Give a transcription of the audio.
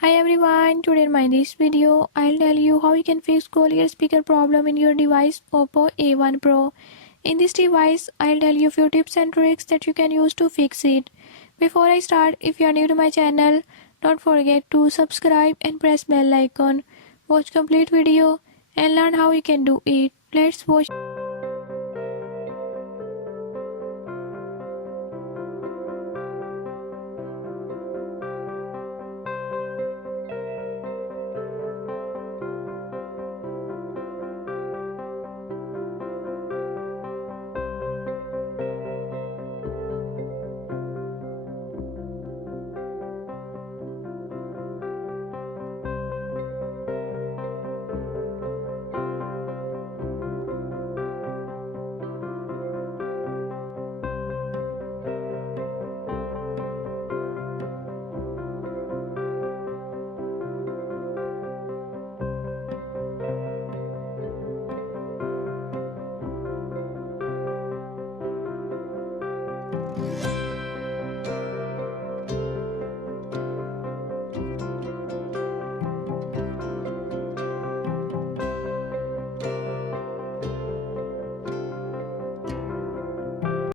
Hi everyone, today in this video, I'll tell you how you can fix clear speaker problem in your device Oppo A1 Pro. In this device, I'll tell you a few tips and tricks that you can use to fix it. Before I start, if you are new to my channel, don't forget to subscribe and press bell icon. Watch complete video and learn how you can do it. Let's watch.